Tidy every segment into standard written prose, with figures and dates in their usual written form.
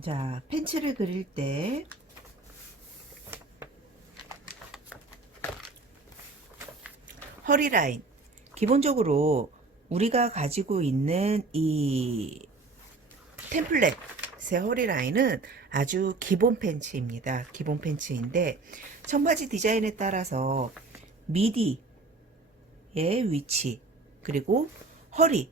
자, 팬츠를 그릴 때 허리 라인, 기본적으로 우리가 가지고 있는 이 템플릿의 허리 라인은 아주 기본 팬츠입니다. 기본 팬츠인데 청바지 디자인에 따라서 미디의 위치, 그리고 허리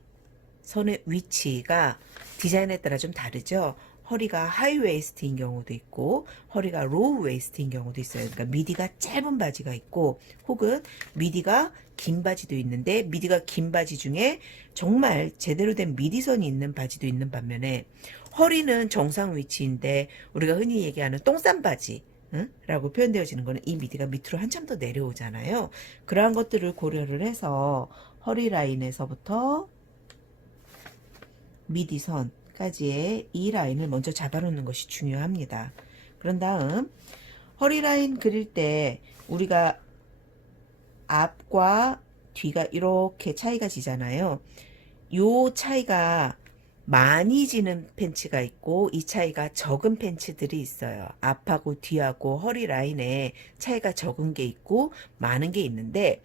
선의 위치가 디자인에 따라 좀 다르죠. 허리가 하이 웨이스트인 경우도 있고 허리가 로우 웨이스트인 경우도 있어요. 그러니까 미디가 짧은 바지가 있고 혹은 미디가 긴 바지도 있는데 미디가 긴 바지 중에 정말 제대로 된 미디선이 있는 바지도 있는 반면에 허리는 정상 위치인데 우리가 흔히 얘기하는 똥싼 바지 라고 표현되어지는 거는 이 미디가 밑으로 한참 더 내려오잖아요. 그러한 것들을 고려를 해서 허리 라인에서부터 미디선까지의 이 라인을 먼저 잡아놓는 것이 중요합니다. 그런 다음 허리 라인 그릴 때 우리가 앞과 뒤가 이렇게 차이가 지잖아요. 요 차이가 많이 지는 팬츠가 있고 이 차이가 적은 팬츠들이 있어요. 앞하고 뒤하고 허리 라인에 차이가 적은 게 있고 많은 게 있는데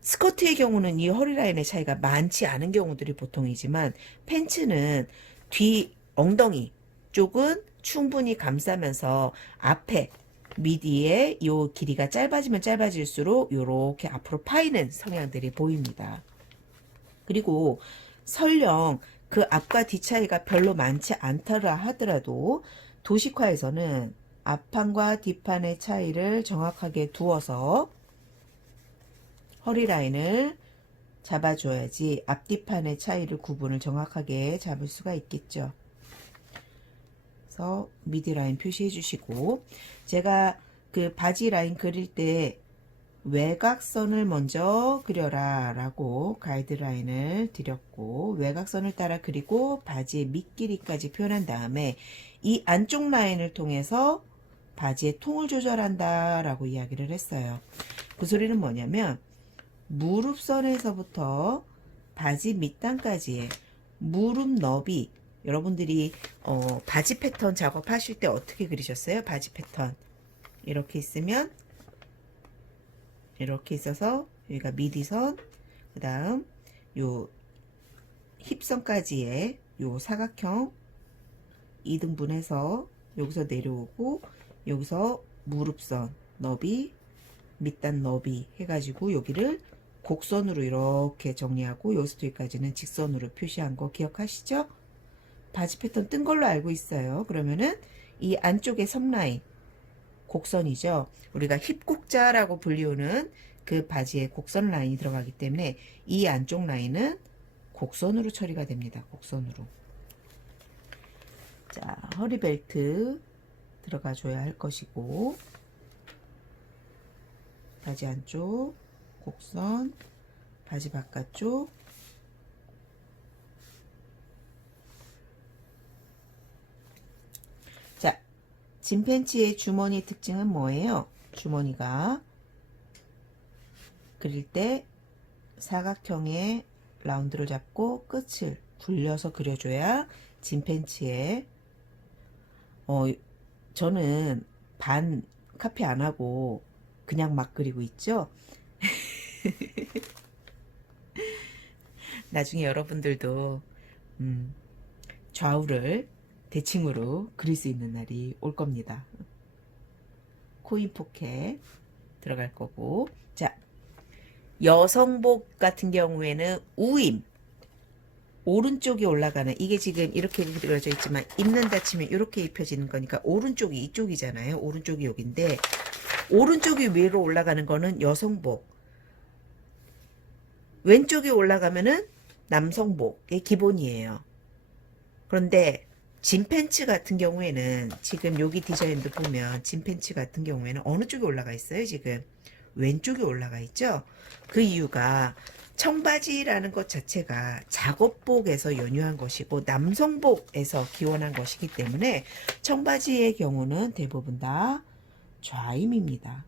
스커트의 경우는 이 허리 라인의 차이가 많지 않은 경우들이 보통이지만 팬츠는 뒤 엉덩이 쪽은 충분히 감싸면서 앞에 미디의 요 길이가 짧아지면 짧아질수록 요렇게 앞으로 파이는 성향들이 보입니다. 그리고 설령 그 앞과 뒤 차이가 별로 많지 않더라 하더라도 도식화에서는 앞판과 뒷판의 차이를 정확하게 두어서 허리 라인을 잡아줘야지 앞뒤판의 차이를 구분을 정확하게 잡을 수가 있겠죠. 그래서 미디 라인 표시해 주시고 제가 그 바지 라인 그릴 때 외곽선을 먼저 그려라 라고 가이드라인을 드렸고 외곽선을 따라 그리고 바지의 밑길이까지 표현한 다음에 이 안쪽 라인을 통해서 바지의 통을 조절한다 라고 이야기를 했어요. 그 소리는 뭐냐면 무릎선에서부터 바지 밑단까지의 무릎 너비, 여러분들이 바지 패턴 작업하실 때 어떻게 그리셨어요? 바지 패턴 이렇게 있으면 이렇게 있어서 여기가 미디선, 그 다음 요 힙선까지의 요 사각형 2등분해서 여기서 내려오고 여기서 무릎선 너비, 밑단 너비 해가지고 여기를 곡선으로 이렇게 정리하고 여기서부터 여기까지는 직선으로 표시한 거 기억하시죠? 바지 패턴 뜬 걸로 알고 있어요. 그러면은 이 안쪽에 섬라인 곡선이죠. 우리가 힙곡자라고 불리우는 그 바지에 곡선 라인이 들어가기 때문에 이 안쪽 라인은 곡선으로 처리가 됩니다. 곡선으로. 자, 허리벨트 들어가 줘야 할 것이고 바지 안쪽 곡선, 바지 바깥쪽 자, 진 팬츠의 주머니 특징은 뭐예요? 주머니가 그릴 때 사각형의 라운드를 잡고 끝을 굴려서 그려줘야 진 팬츠의 저는 반 카피 안 하고 그냥 막 그리고 있죠. 나중에 여러분들도 좌우를 대칭으로 그릴 수 있는 날이 올 겁니다. 코인 포켓 들어갈 거고, 자, 여성복 같은 경우에는 우임 오른쪽이 올라가는, 이게 지금 이렇게 그려져 있지만 입는다 치면 이렇게 입혀지는 거니까 오른쪽이 이쪽이잖아요. 오른쪽이 여기인데 오른쪽이 위로 올라가는 거는 여성복, 왼쪽이 올라가면은 남성복의 기본이에요. 그런데 진 팬츠 같은 경우에는 지금 여기 디자인도 보면 진 팬츠 같은 경우에는 어느 쪽에 올라가 있어요? 지금 왼쪽에 올라가 있죠. 그 이유가 청바지라는 것 자체가 작업복에서 연유한 것이고 남성복에서 기원한 것이기 때문에 청바지의 경우는 대부분 다 좌임입니다.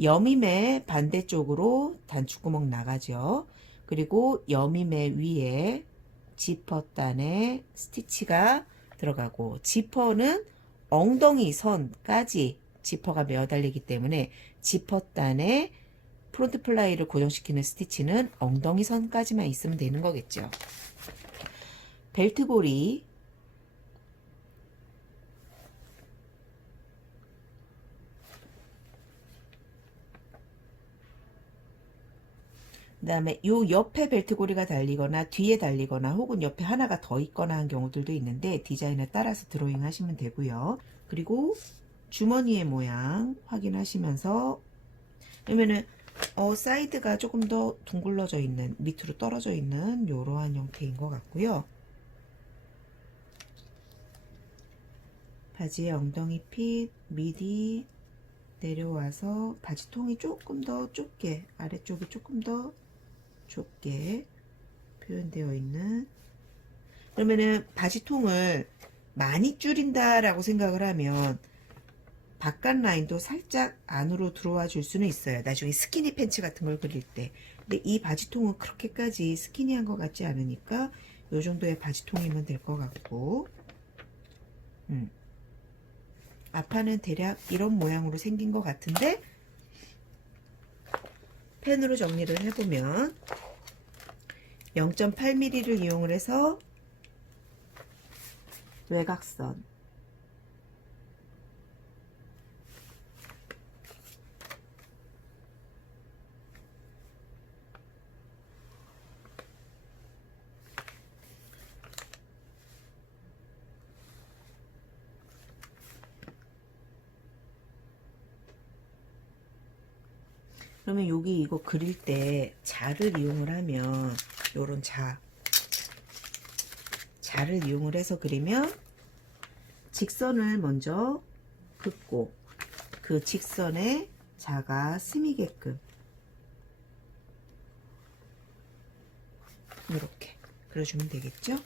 여밈의 반대쪽으로 단추구멍 나가죠. 그리고 여밈의 위에 지퍼단에 스티치가 들어가고, 지퍼는 엉덩이 선까지 지퍼가 매어달리기 때문에 지퍼단에 프론트 플라이를 고정시키는 스티치는 엉덩이 선까지만 있으면 되는 거겠죠. 벨트고리, 그 다음에 요 옆에 벨트고리가 달리거나 뒤에 달리거나 혹은 옆에 하나가 더 있거나 한 경우들도 있는데 디자인에 따라서 드로잉 하시면 되고요. 그리고 주머니의 모양 확인하시면서, 그러면은 사이드가 조금 더 둥글러져 있는, 밑으로 떨어져 있는 이러한 형태인 것 같고요. 바지의 엉덩이 핏, 미디 내려와서 바지통이 조금 더 좁게, 아래쪽이 조금 더 좁게 표현되어 있는, 그러면은 바지통을 많이 줄인다라고 생각을 하면 바깥 라인도 살짝 안으로 들어와 줄 수는 있어요. 나중에 스키니 팬츠 같은 걸 그릴 때. 근데 이 바지통은 그렇게까지 스키니한 것 같지 않으니까 요 정도의 바지통이면 될 것 같고, 앞판은 대략 이런 모양으로 생긴 것 같은데, 펜으로 정리를 해보면 0.8mm를 이용을 해서 외곽선, 그러면 여기 이거 그릴 때 자를 이용을 하면, 요런 자를 이용을 해서 그리면 직선을 먼저 긋고 그 직선에 자가 스미게끔 이렇게 그려주면 되겠죠?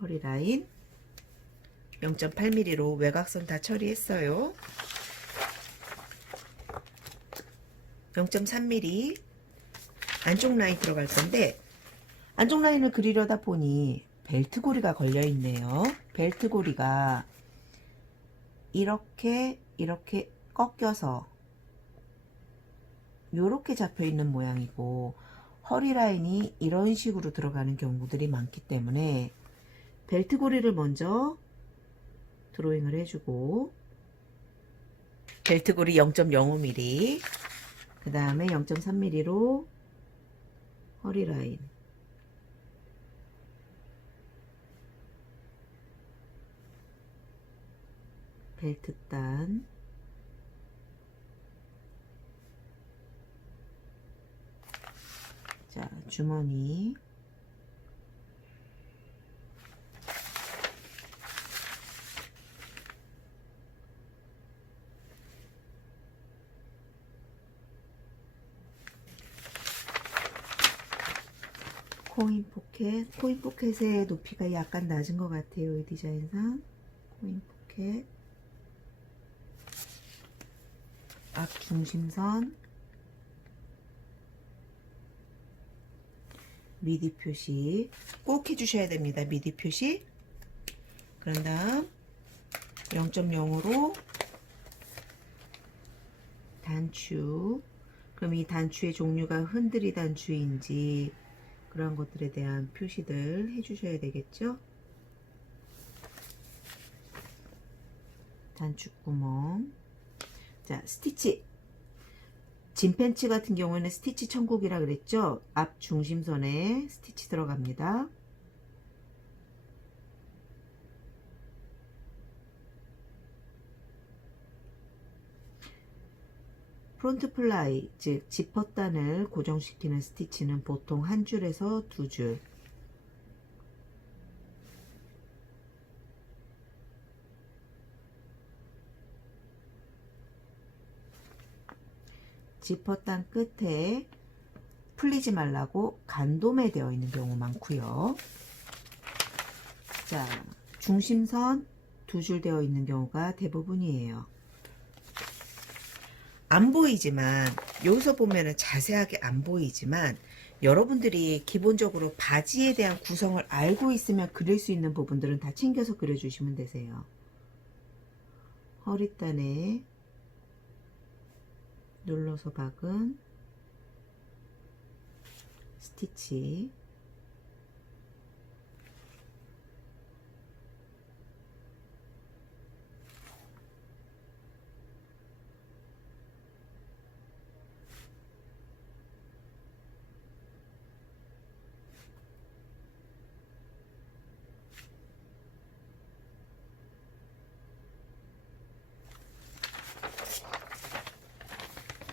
허리 라인 0.8mm로 외곽선 다 처리했어요. 0.3mm 안쪽 라인 들어갈 건데, 안쪽 라인을 그리려다 보니 벨트 고리가 걸려 있네요. 벨트 고리가 이렇게 꺾여서 이렇게 잡혀 있는 모양이고, 허리 라인이 이런 식으로 들어가는 경우들이 많기 때문에 벨트 고리를 먼저 드로잉을 해주고, 벨트 고리 0.05mm, 그 다음에 0.3mm로 허리 라인, 벨트 단, 자, 주머니, 코인 포켓. 코인 포켓의 높이가 약간 낮은 것 같아요, 이 디자인상. 코인 포켓, 앞 중심선, 미디 표시 꼭 해주셔야 됩니다. 미디 표시. 그런 다음 0.0으로 단추. 그럼 이 단추의 종류가 흔들이 단추인지 그런 것들에 대한 표시들 해주셔야 되겠죠. 단추구멍. 자, 스티치. 진 팬츠 같은 경우에는 스티치 천국이라 그랬죠. 앞 중심선에 스티치 들어갑니다. 프론트 플라이, 즉 지퍼단을 고정시키는 스티치는 보통 한 줄에서 두 줄. 지퍼단 끝에 풀리지 말라고 간도매 되어 있는 경우 많고요. 자, 중심선 두 줄 되어 있는 경우가 대부분이에요. 안 보이지만, 여기서 보면은 자세하게 안 보이지만, 여러분들이 기본적으로 바지에 대한 구성을 알고 있으면 그릴 수 있는 부분들은 다 챙겨서 그려주시면 되세요. 허리단에 눌러서 박은 스티치,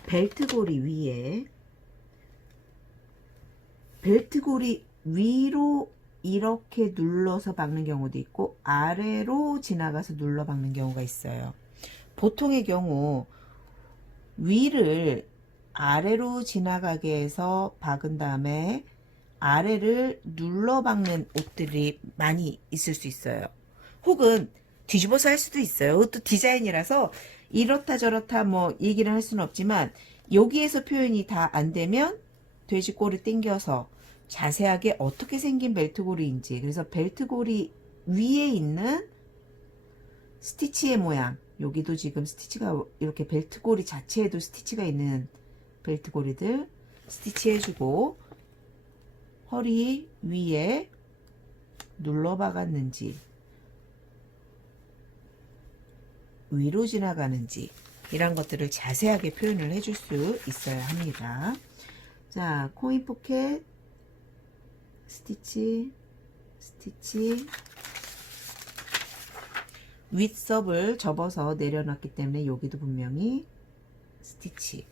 벨트고리 위에, 벨트고리 위로 이렇게 눌러서 박는 경우도 있고 아래로 지나가서 눌러 박는 경우가 있어요. 보통의 경우 위를 아래로 지나가게 해서 박은 다음에 아래를 눌러 박는 옷들이 많이 있을 수 있어요. 혹은 뒤집어서 할 수도 있어요. 또 디자인이라서 이렇다 저렇다 뭐 얘기를 할 수는 없지만 여기에서 표현이 다 안 되면 돼지꼬리 당겨서 자세하게 어떻게 생긴 벨트고리인지, 그래서 벨트고리 위에 있는 스티치의 모양, 여기도 지금 스티치가 이렇게 벨트고리 자체에도 스티치가 있는 벨트고리들 스티치 해주고, 허리 위에 눌러 박았는지 위로 지나가는지 이런 것들을 자세하게 표현을 해줄 수 있어야 합니다. 자, 코인 포켓 스티치, 스티치, 윗섭을 접어서 내려놨기 때문에 여기도 분명히 스티치,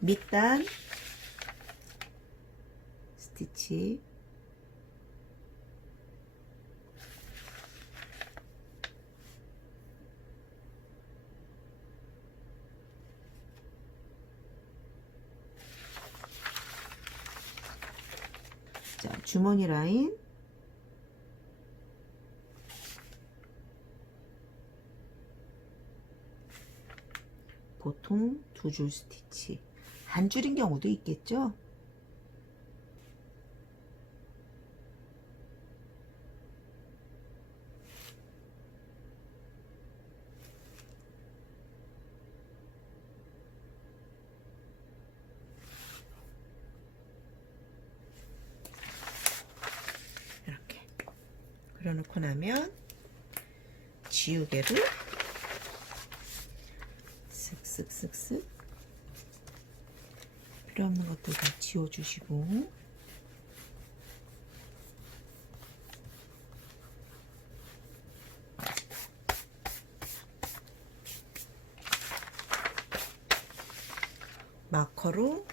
밑단 스티치, 자, 주머니 라인, 보통 두 줄 스티치, 한 줄인 경우도 있겠죠. 이렇게 그려놓고 나면 지우개를 쓱쓱쓱쓱 필요 없는 것들 다 지워주시고, 마커로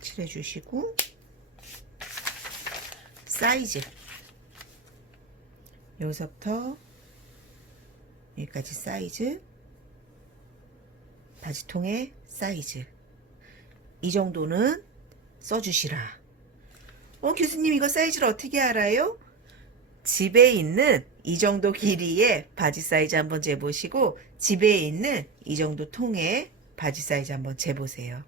칠해주시고, 사이즈 여기서부터 여기까지 사이즈, 바지통의 사이즈 이 정도는 써주시라. 교수님 이거 사이즈를 어떻게 알아요? 집에 있는 이 정도 길이의 바지 사이즈 한번 재보시고 집에 있는 이 정도 통의 바지 사이즈 한번 재보세요.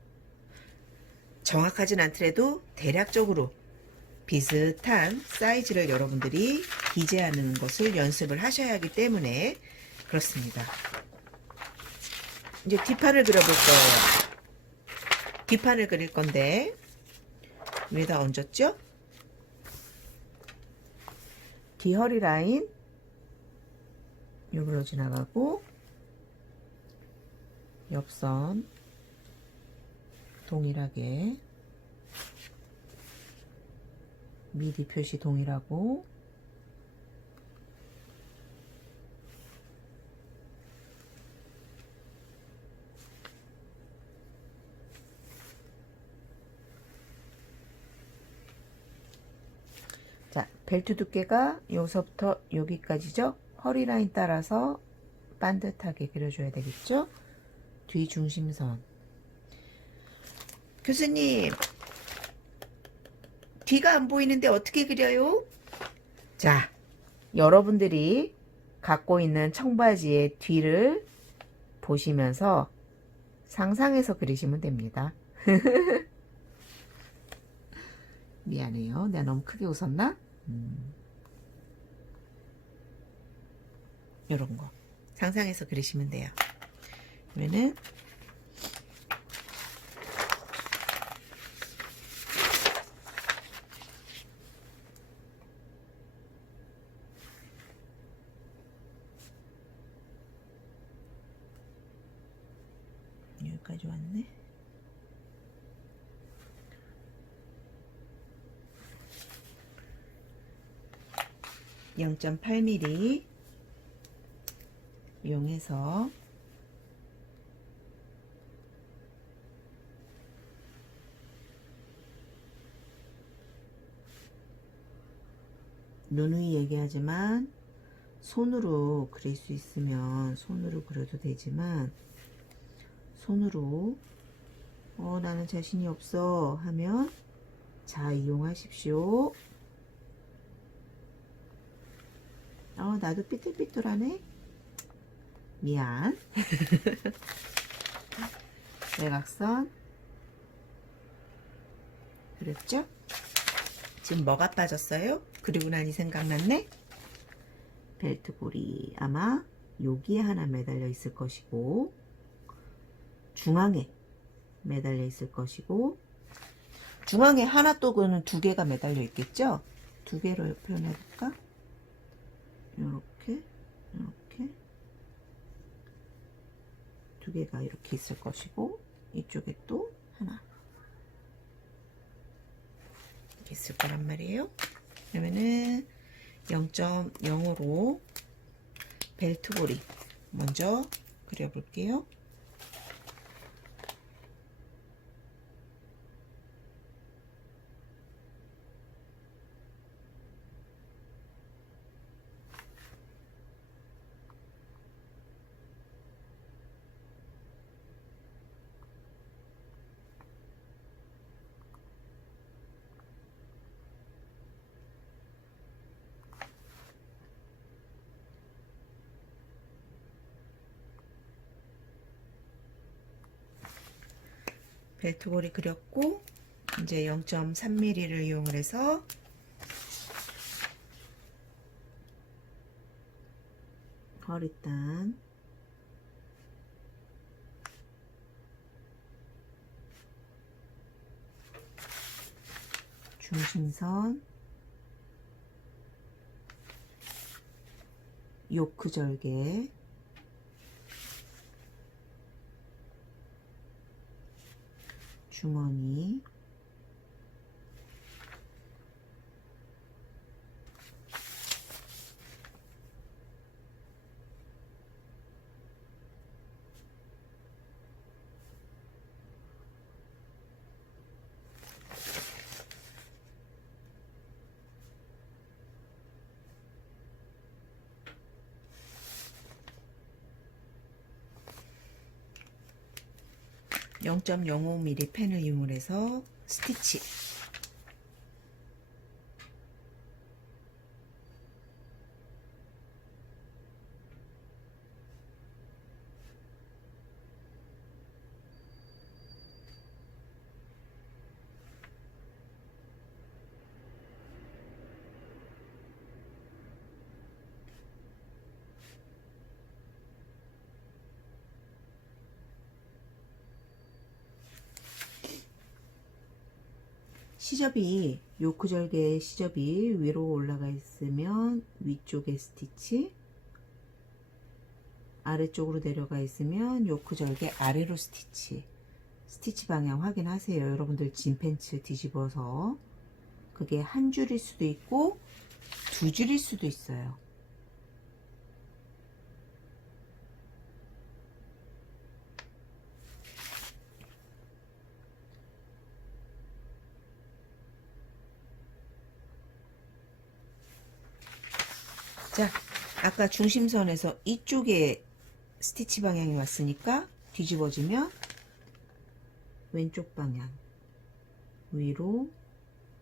정확하진 않더라도 대략적으로 비슷한 사이즈를 여러분들이 기재하는 것을 연습을 하셔야 하기 때문에 그렇습니다. 이제 뒷판을 그려볼 거예요. 뒷판을 그릴 건데 위에다 얹었죠? 뒤허리 라인 여기로 지나가고, 옆선 동일하게 미디 표시 동일하고, 벨트 두께가 여기서부터 여기까지죠. 허리 라인 따라서 반듯하게 그려줘야 되겠죠. 뒤 중심선. 교수님, 뒤가 안 보이는데 어떻게 그려요? 자, 여러분들이 갖고 있는 청바지의 뒤를 보시면서 상상해서 그리시면 됩니다. 미안해요. 내가 너무 크게 웃었나? 이런 거 상상해서 그리시면 돼요. 그러면은 여기까지 왔네. (0.8mm) 이용해서 누누이 얘기하지만 손으로 그릴 수 있으면 손으로 그려도 되지만 손으로 나는 자신이 없어 하면 자 이용하십시오. 나도 삐뚤삐뚤하네. 미안. 외곽선 그렸죠? 지금 뭐가 빠졌어요? 그리고 나니 생각났네. 벨트골이 아마 여기에 하나 매달려 있을 것이고 중앙에 매달려 있을 것이고 중앙에 하나 또는 두 개가 매달려 있겠죠? 두 개로 표현해 볼까? 이렇게 이렇게 두 개가 이렇게 있을 것이고 이쪽에 또 하나 이렇게 있을 거란 말이에요. 그러면은 0.0으로 벨트고리 먼저 그려볼게요. 벨트골이 그렸고 이제 0.3mm를 이용을 해서 허리단 중심선 요크 절개 주머니 (0.05mm) 펜을 이용해서 스티치 시접이 요크 절개 시접이 위로 올라가 있으면 위쪽에 스티치 아래쪽으로 내려가 있으면 요크 절개 아래로 스티치 방향 확인하세요. 여러분들 진 팬츠 뒤집어서 그게 한 줄일 수도 있고 두 줄일 수도 있어요. 자, 아까 중심선에서 이쪽에 스티치 방향이 왔으니까 뒤집어지면 왼쪽 방향 위로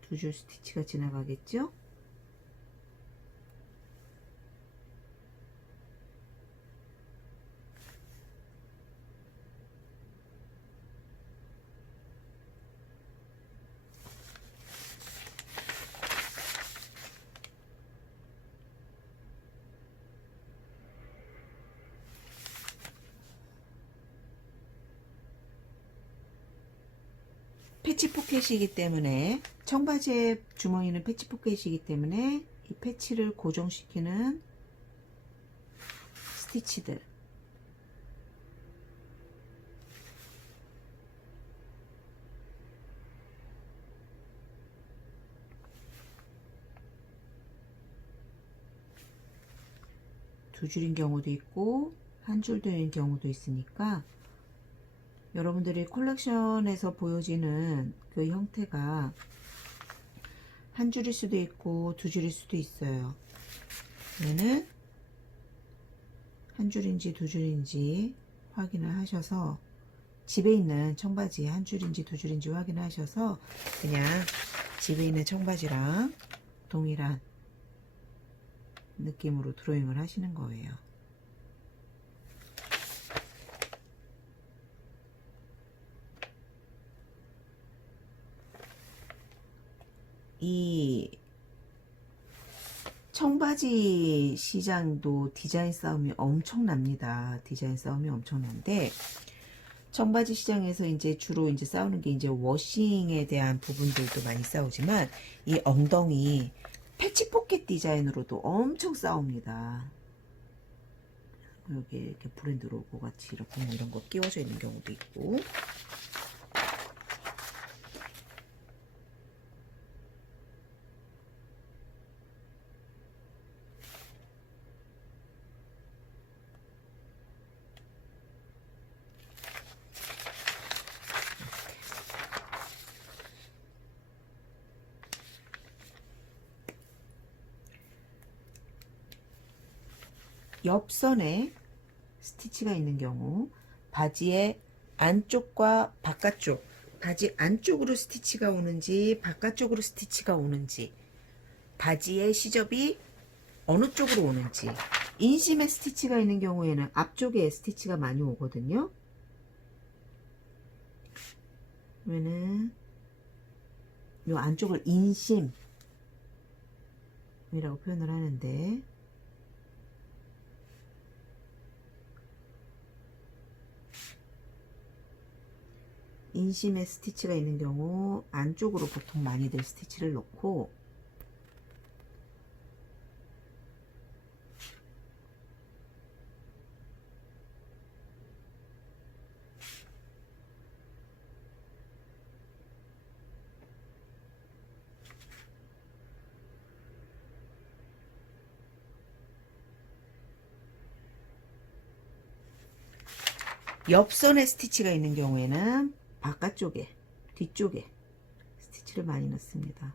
두 줄 스티치가 지나가겠죠? 패치 포켓이기 때문에 청바지의 주머니는 패치 포켓이기 때문에 이 패치를 고정시키는 스티치들 두 줄인 경우도 있고 한 줄인 경우도 있으니까 여러분들이 컬렉션에서 보여지는 그 형태가 한 줄일 수도 있고 두 줄일 수도 있어요. 얘는 한 줄인지 두 줄인지 확인을 하셔서 집에 있는 청바지에 한 줄인지 두 줄인지 확인을 하셔서 그냥 집에 있는 청바지랑 동일한 느낌으로 드로잉을 하시는 거예요. 이 청바지 시장도 디자인 싸움이 엄청납니다. 디자인 싸움이 엄청난데 청바지 시장에서 이제 주로 이제 싸우는 게 이제 워싱에 대한 부분들도 많이 싸우지만 이 엉덩이 패치 포켓 디자인으로도 엄청 싸웁니다. 여기 이렇게 브랜드 로고 같이 이렇게 뭐 이런 거 끼워져 있는 경우도 있고. 옆선에 스티치가 있는 경우 바지의 안쪽과 바깥쪽 바지 안쪽으로 스티치가 오는지 바깥쪽으로 스티치가 오는지 바지의 시접이 어느 쪽으로 오는지 인심에 스티치가 있는 경우에는 앞쪽에 스티치가 많이 오거든요. 그러면은 요 안쪽을 인심이라고 표현을 하는데 인심에 스티치가 있는 경우 안쪽으로 보통 많이들 스티치를 넣고 옆선에 스티치가 있는 경우에는 바깥쪽에 뒤쪽에 스티치를 많이 넣습니다.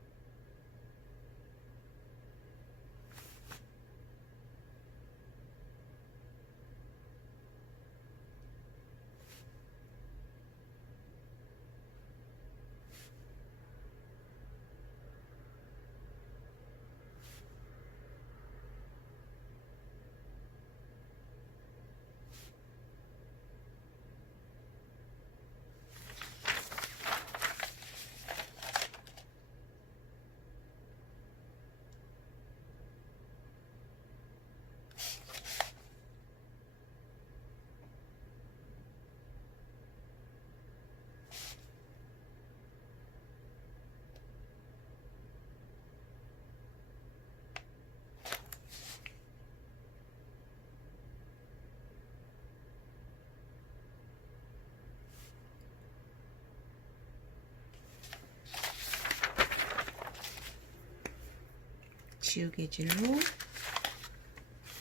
지우개질로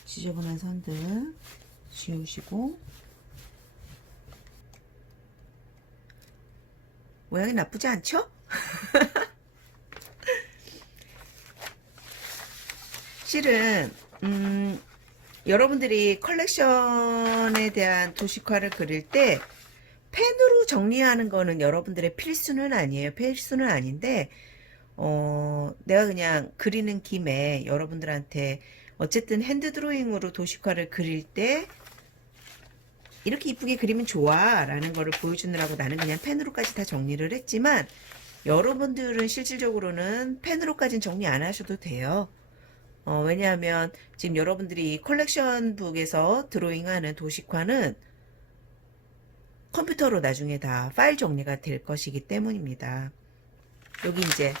지저분한 선들 지우시고 모양이 나쁘지 않죠? 실은 여러분들이 컬렉션에 대한 도식화를 그릴 때 펜으로 정리하는 거는 여러분들의 필수는 아니에요. 필수는 아닌데 내가 그냥 그리는 김에 여러분들한테 어쨌든 핸드 드로잉으로 도식화를 그릴 때 이렇게 이쁘게 그리면 좋아 라는 거를 보여주느라고 나는 그냥 펜으로까지 다 정리를 했지만 여러분들은 실질적으로는 펜으로까지는 정리 안 하셔도 돼요. 왜냐하면 지금 여러분들이 컬렉션 북에서 드로잉하는 도식화는 컴퓨터로 나중에 다 파일 정리가 될 것이기 때문입니다. 여기 이제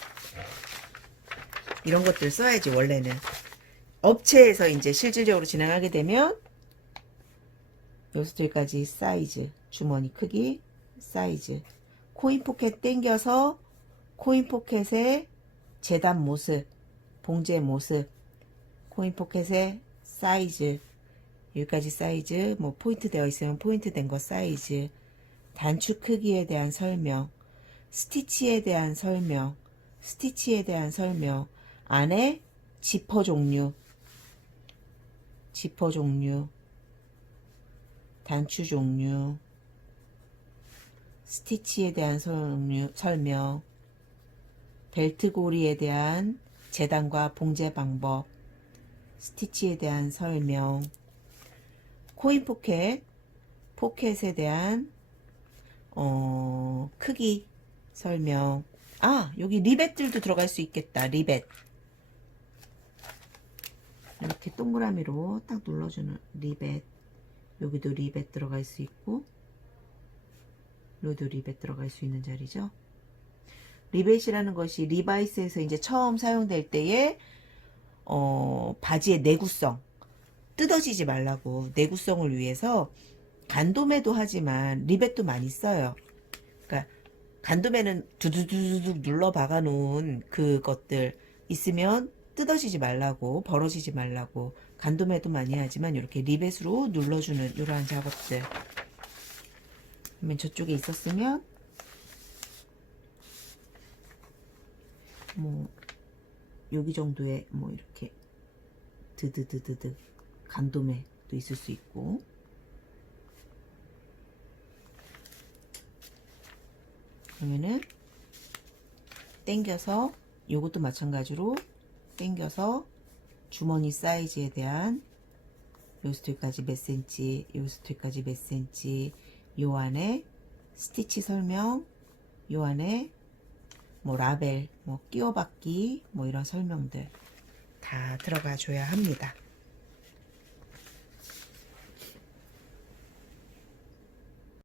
이런 것들 써야지. 원래는 업체에서 이제 실질적으로 진행하게 되면 여기서까지 사이즈, 주머니 크기, 사이즈, 코인 포켓 땡겨서 코인 포켓의 재단 모습, 봉제 모습, 코인 포켓의 사이즈, 여기까지 사이즈, 뭐 포인트 되어 있으면 포인트 된 거 사이즈, 단추 크기에 대한 설명, 스티치에 대한 설명, 스티치에 대한 설명, 안에 지퍼 종류, 지퍼 종류, 단추 종류, 스티치에 대한 설명, 벨트 고리에 대한 재단과 봉제 방법, 스티치에 대한 설명, 코인 포켓, 포켓에 대한 크기 설명. 여기 리벳들도 들어갈 수 있겠다. 리벳. 이렇게 동그라미로 딱 눌러주는 리벳. 여기도 리벳 들어갈 수 있고 여기도 리벳 들어갈 수 있는 자리죠. 리벳이라는 것이 리바이스에서 이제 처음 사용될 때에 바지의 내구성, 뜯어지지 말라고 내구성을 위해서 간도매도 하지만 리벳도 많이 써요. 그러니까 간도매는 두두두둑 눌러 박아 놓은 그것들 있으면 뜯어지지 말라고, 벌어지지 말라고 간도매도 많이 하지만 이렇게 리벳으로 눌러주는 이러한 작업들. 그러면 저쪽에 있었으면 뭐 여기 정도의 뭐 이렇게 드드드드드 간도매도 있을 수 있고, 그러면은 땡겨서 요것도 마찬가지로 땡겨서 주머니 사이즈에 대한 여기서 여기까지 몇 센치, 여기서 여기까지 몇 센치, 요 안에 스티치 설명, 요 안에 뭐 라벨, 뭐 끼워박기, 뭐 이런 설명들 다 들어가 줘야 합니다.